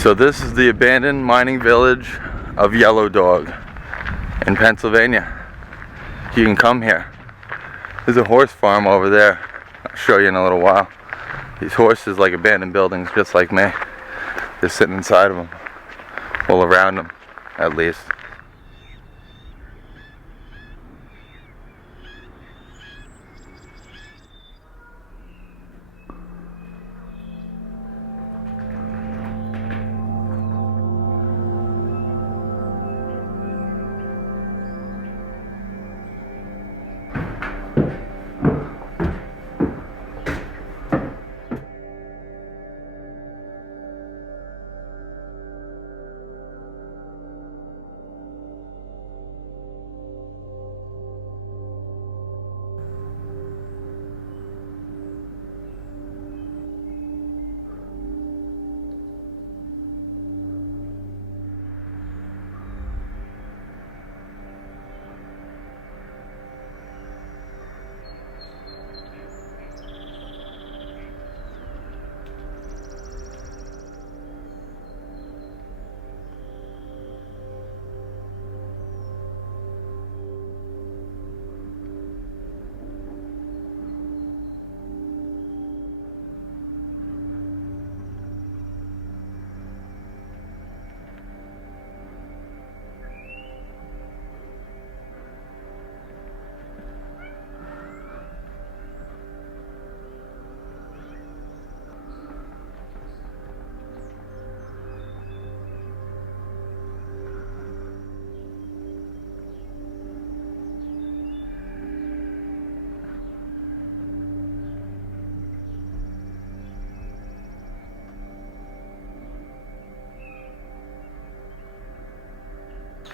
So this is the abandoned mining village of Yellow Dog in Pennsylvania. You can come here. There's a horse farm over there. I'll show you in a little while. These horses like abandoned buildings just like me. They're sitting inside of them. Well, around them at least.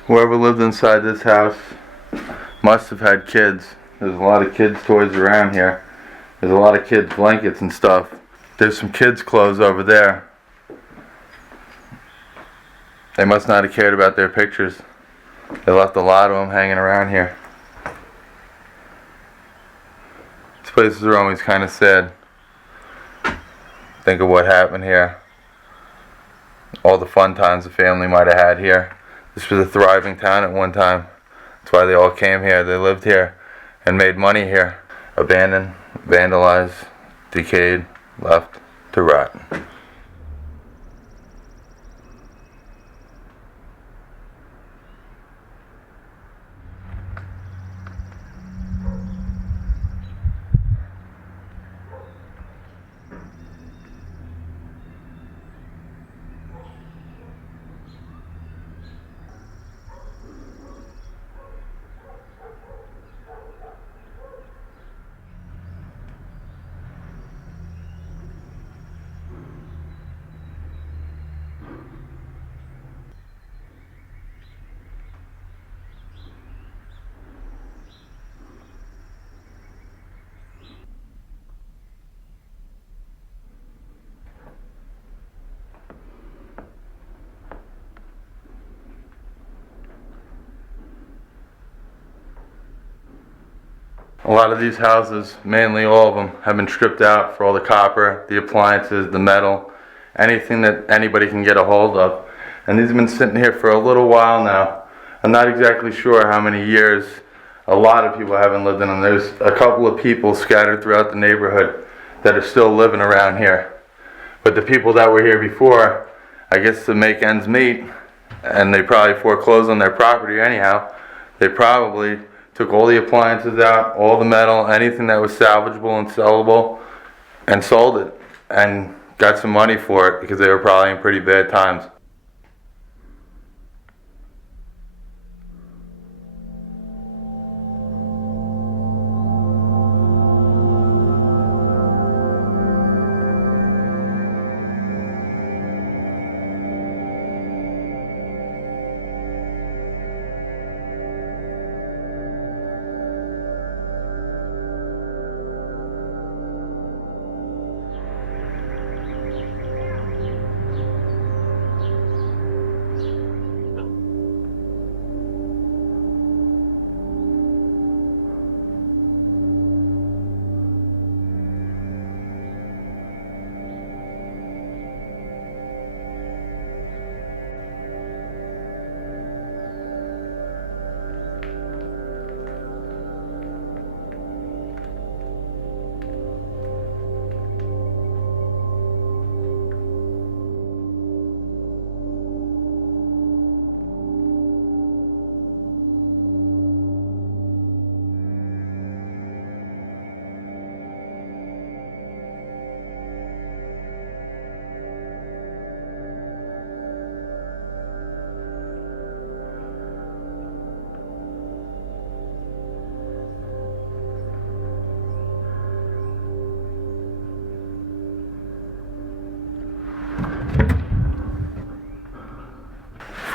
Whoever lived inside this house must have had kids. There's a lot of kids' toys around here. There's a lot of kids' blankets and stuff. There's some kids' clothes over there. They must not have cared about their pictures. They left a lot of them hanging around here. These places are always kind of sad. Think of what happened here. All the fun times the family might have had here. This was a thriving town at one time. That's why they all came here. They lived here and made money here. Abandoned, vandalized, decayed, left to rot. A lot of these houses, mainly all of them, have been stripped out for all the copper, the appliances, the metal, anything that anybody can get a hold of. And these have been sitting here for a little while now. I'm not exactly sure how many years. A lot of people haven't lived in them. There's a couple of people scattered throughout the neighborhood that are still living around here. But the people that were here before, I guess to make ends meet, and they probably foreclosed on their property anyhow, they probably took all the appliances out, all the metal, anything that was salvageable and sellable, and sold it, and got some money for it because they were probably in pretty bad times.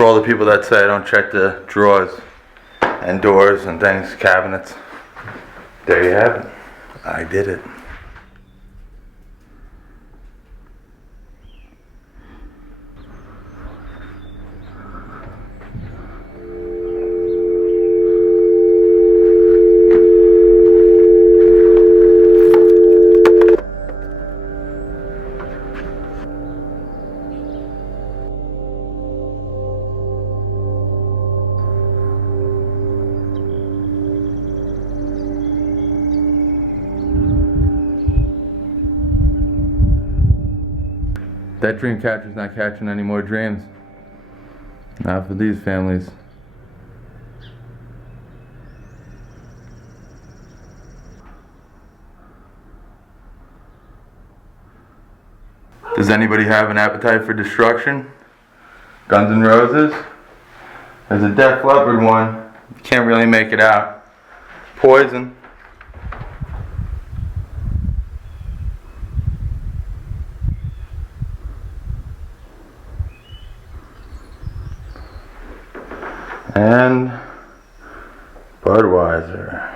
For all the people that say I don't check the drawers and doors and things, cabinets, there you have it. I did it. That dream catcher's not catching any more dreams. Not for these families. Does anybody have an appetite for destruction? Guns N' Roses? There's a Def Leppard one. You can't really make it out. Poison. And Budweiser.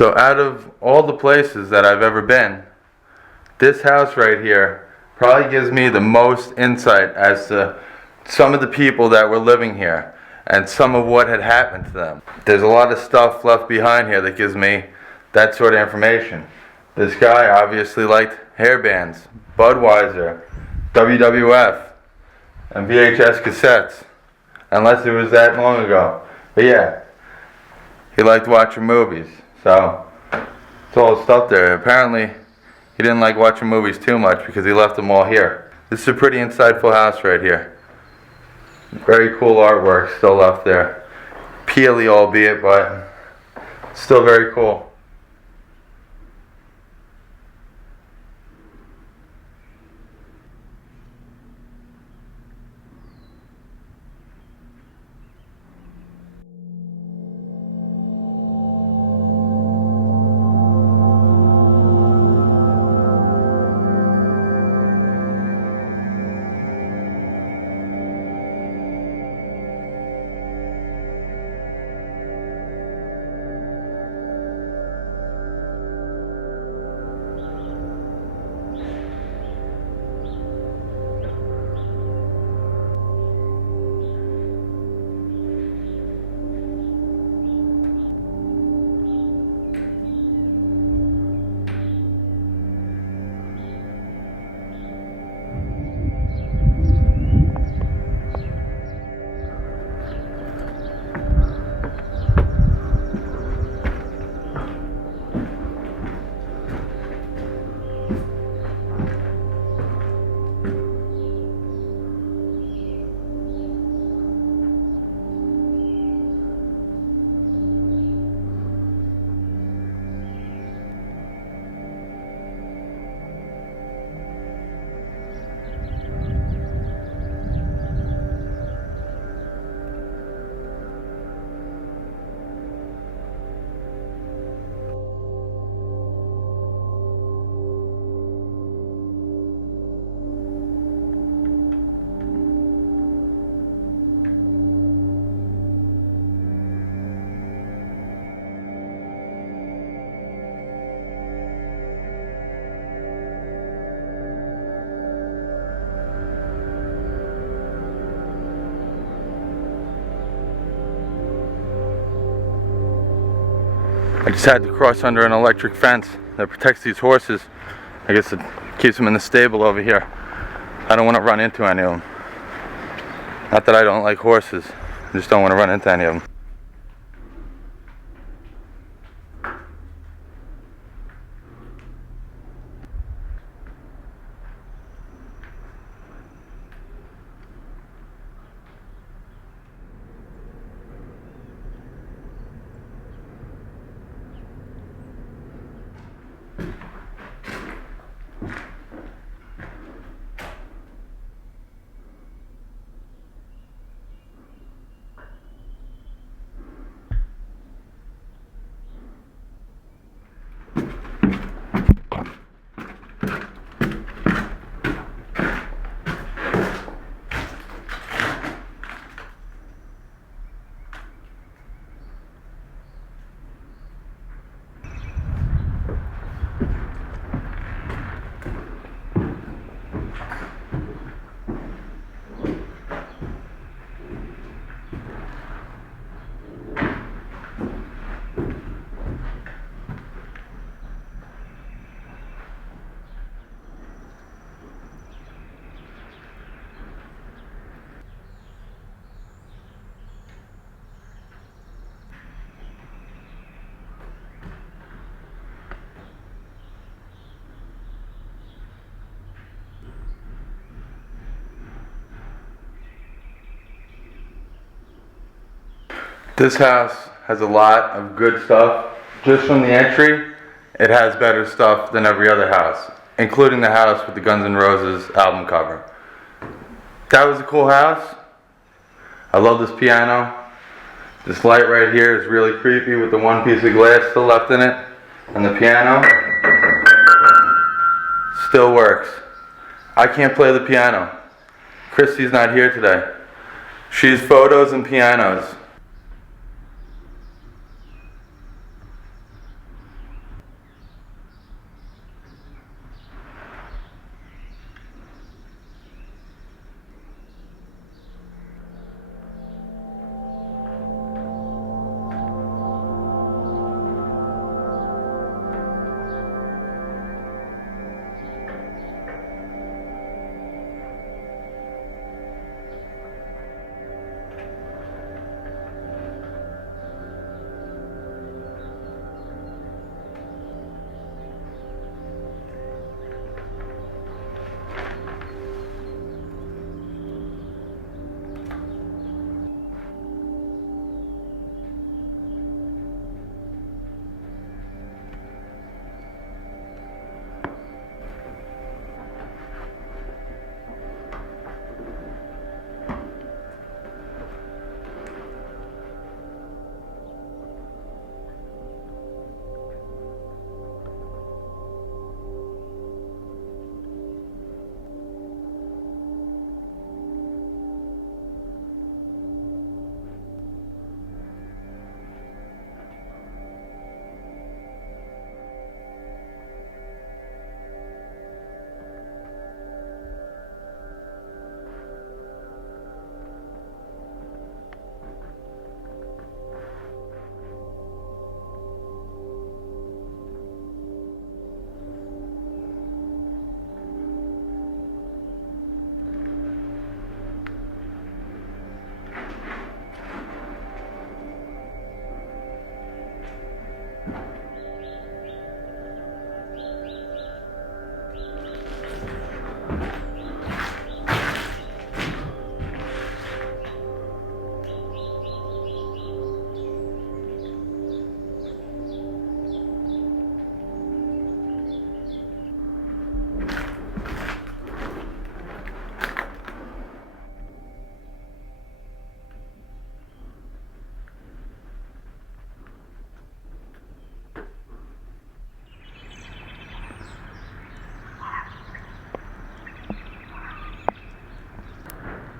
So out of all the places that I've ever been, this house right here probably gives me the most insight as to some of the people that were living here and some of what had happened to them. There's a lot of stuff left behind here that gives me that sort of information. This guy obviously liked hair bands, Budweiser, WWF, and VHS cassettes, unless it was that long ago. But yeah, he liked watching movies. So, it's all the stuff there. Apparently, he didn't like watching movies too much because he left them all here. This is a pretty insightful house right here. Very cool artwork still left there. Peely albeit, but still very cool. I just had to cross under an electric fence that protects these horses. I guess it keeps them in the stable over here. I don't want to run into any of them. Not that I don't like horses, I just don't want to run into any of them. This house has a lot of good stuff. Just from the entry, it has better stuff than every other house, including the house with the Guns N' Roses album cover. That was a cool house. I love this piano. This light right here is really creepy with the one piece of glass still left in it. And the piano still works. I can't play the piano. Christy's not here today. She's photos and pianos.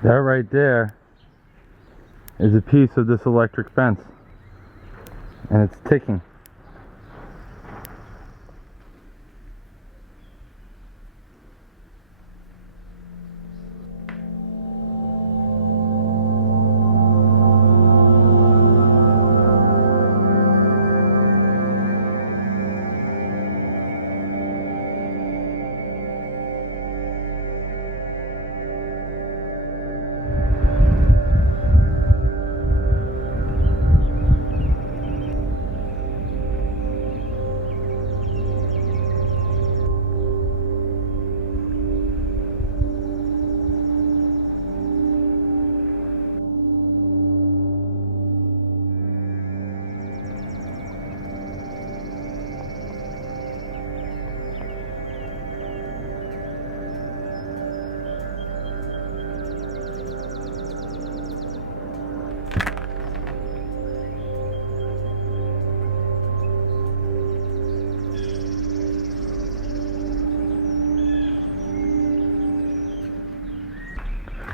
That right there is a piece of this electric fence, and it's ticking.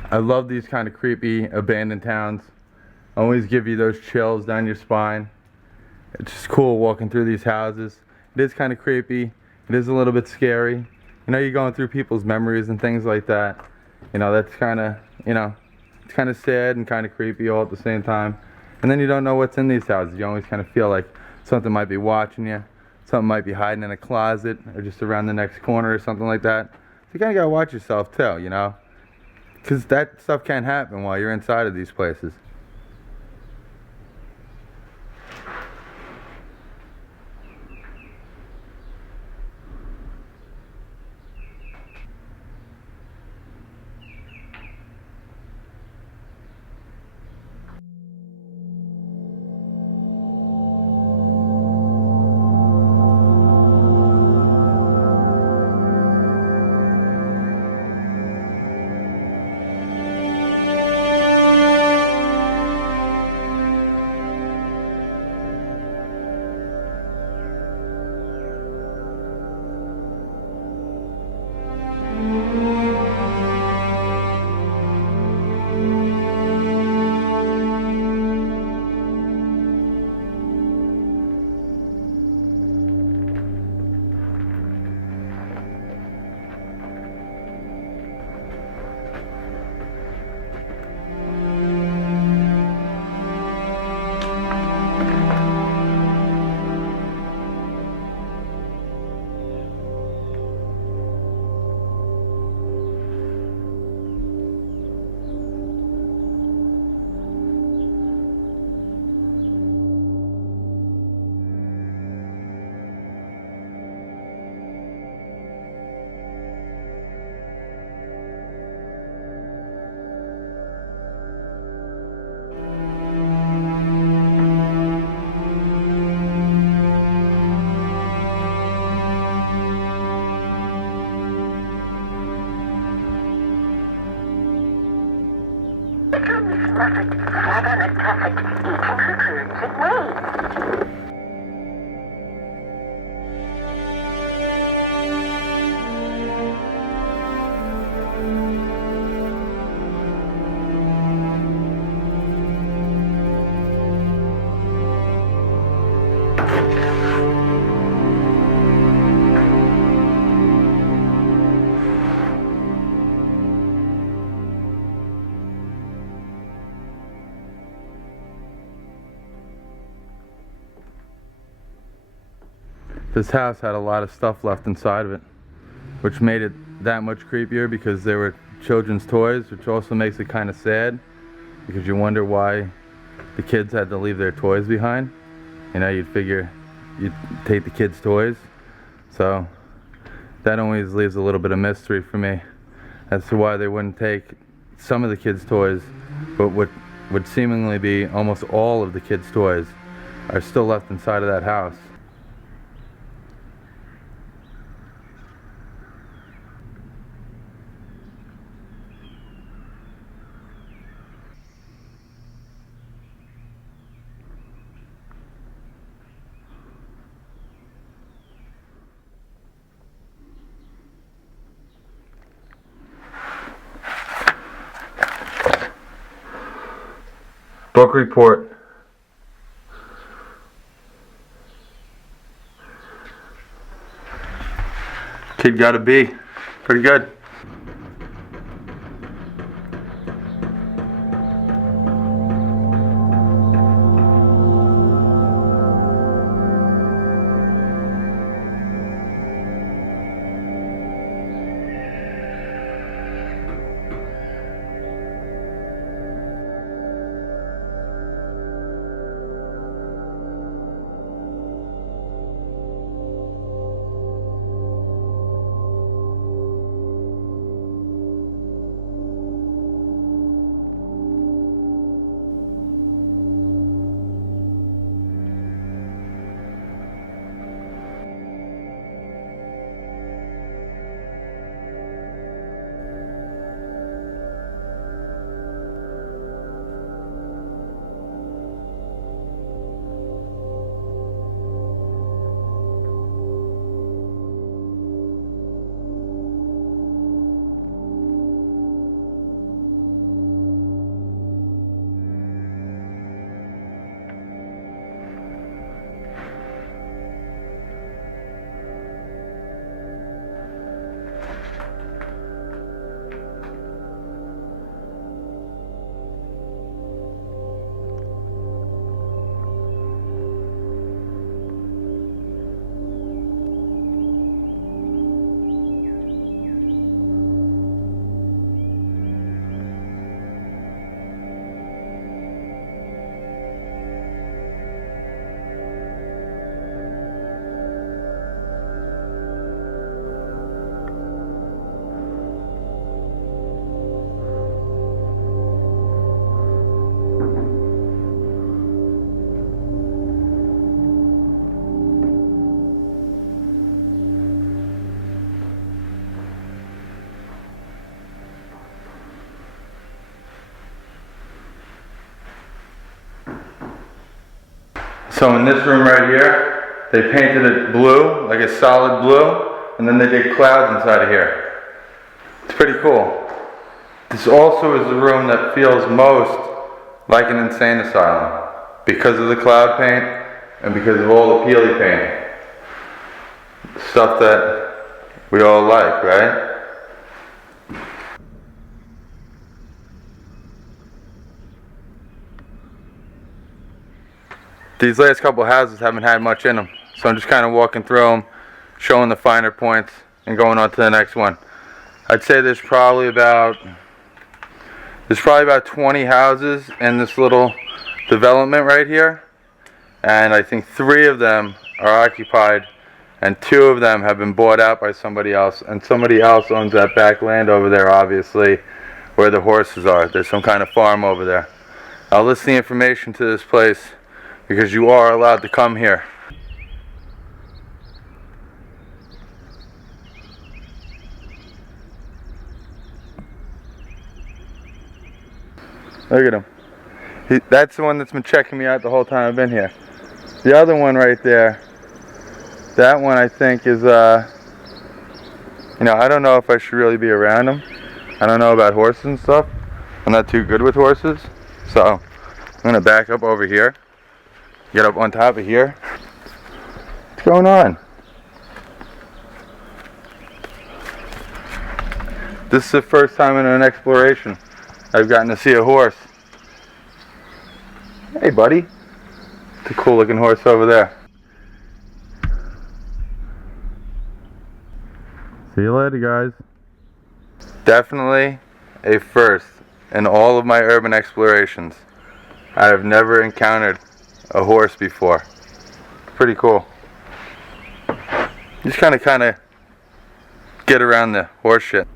I love these kind of creepy abandoned towns. Always give you those chills down your spine. It's just cool walking through these houses. It is kind of creepy. It is a little bit scary. You know, you're going through people's memories and things like that. You know, that's kind of, you know, it's kind of sad and kind of creepy all at the same time. And then you don't know what's in these houses. You always kind of feel like something might be watching you. Something might be hiding in a closet or just around the next corner or something like that. So you kind of got to watch yourself too, you know. Because that stuff can happen while you're inside of these places. This house had a lot of stuff left inside of it, which made it that much creepier because there were children's toys, which also makes it kind of sad because you wonder why the kids had to leave their toys behind. You know, you'd figure you'd take the kids' toys. So that always leaves a little bit of mystery for me as to why they wouldn't take some of the kids' toys, but what would seemingly be almost all of the kids' toys are still left inside of that house. Book report. Kid got a B. Pretty good. So in this room right here, they painted it blue, like a solid blue, and then they did clouds inside of here. It's pretty cool. This also is the room that feels most like an insane asylum because of the cloud paint and because of all the peely paint. Stuff that we all like, right? These last couple houses haven't had much in them, so I'm just kind of walking through them, showing the finer points, and going on to the next one. I'd say there's probably about 20 houses in this little development right here, and I think 3 of them are occupied, and 2 of them have been bought out by somebody else, and somebody else owns that back land over there, obviously, where the horses are. There's some kind of farm over there. I'll list the information to this place because you are allowed to come here. Look at him. That's the one that's been checking me out the whole time I've been here. The other one right there, that one I think is, I don't know if I should really be around him. I don't know about horses and stuff. I'm not too good with horses. So, I'm going to back up over here. Get up on top of here. What's going on? This is the first time in an exploration I've gotten to see a horse. Hey buddy. It's a cool looking horse over there. See you later, guys. Definitely a first in all of my urban explorations. I have never encountered a horse before. Pretty cool. Just kind of get around the horse shit.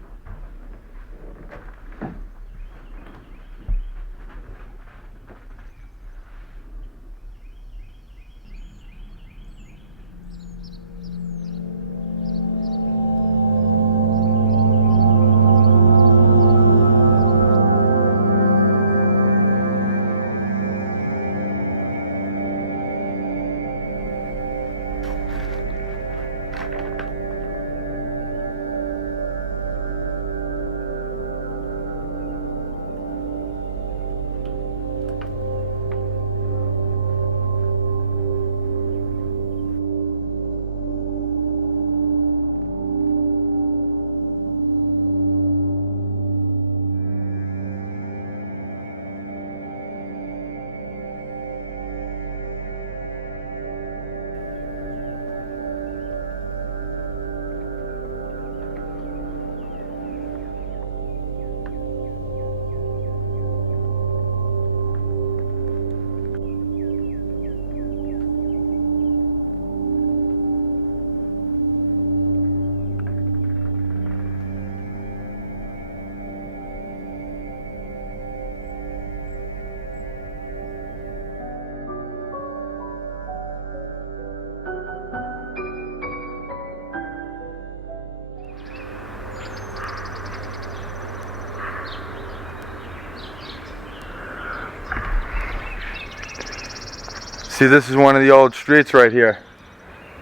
See, this is one of the old streets right here.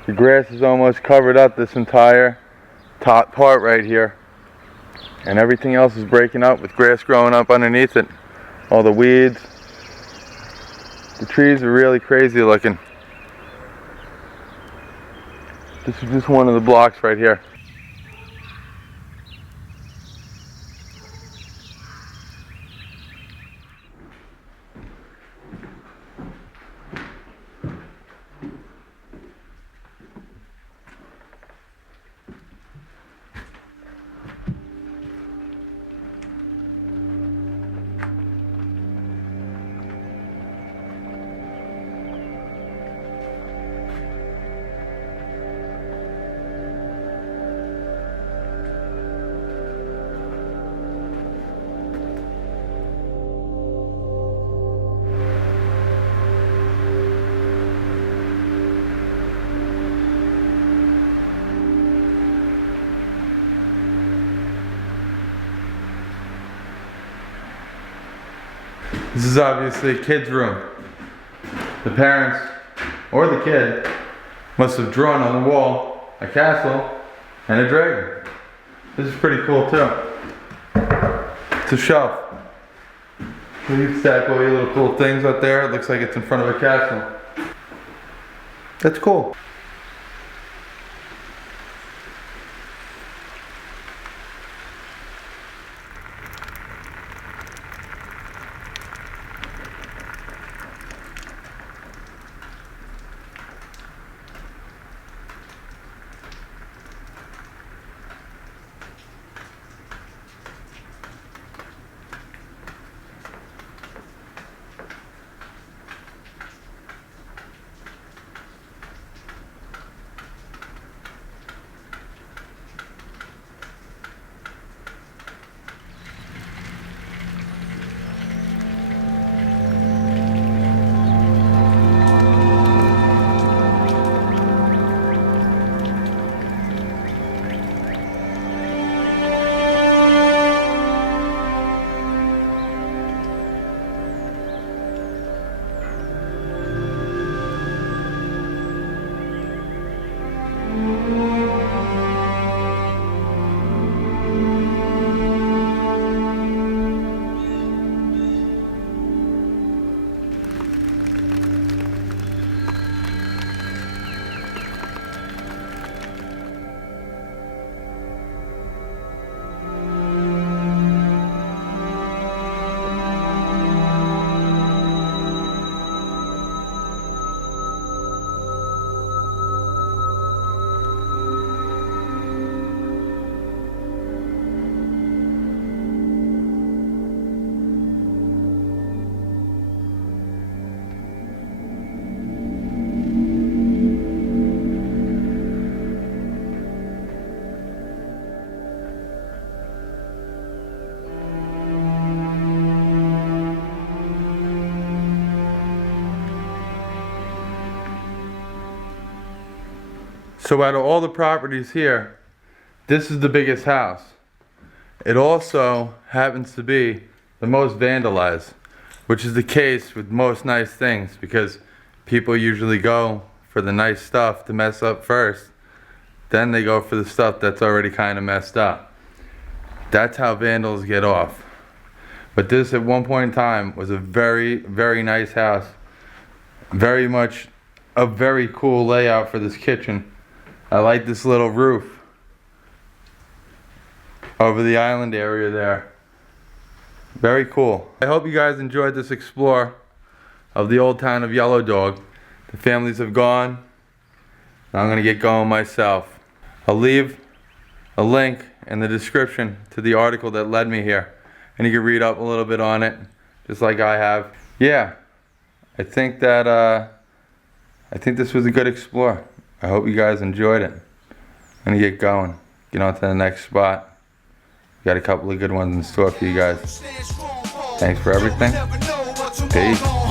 The grass is almost covered up this entire top part right here. And everything else is breaking up with grass growing up underneath it. All the weeds. The trees are really crazy looking. This is just one of the blocks right here. This is obviously a kid's room. The parents, or the kid, must have drawn on the wall a castle and a dragon. This is pretty cool too. It's a shelf. You can stack all your little cool things up there. It looks like it's in front of a castle. That's cool. So out of all the properties here, this is the biggest house. It also happens to be the most vandalized, which is the case with most nice things, because people usually go for the nice stuff to mess up first, then they go for the stuff that's already kind of messed up. That's how vandals get off. But this at one point in time was a very, very nice house. Very much a very cool layout for this kitchen. I like this little roof over the island area there. Very cool. I hope you guys enjoyed this explore of the old town of Yellow Dog. The families have gone. Now I'm gonna get going myself. I'll leave a link in the description to the article that led me here, and you can read up a little bit on it, just like I have. Yeah, I think this was a good explore. I hope you guys enjoyed it. I'm gonna get going. Get on to the next spot. Got a couple of good ones in store for you guys. Thanks for everything. Peace.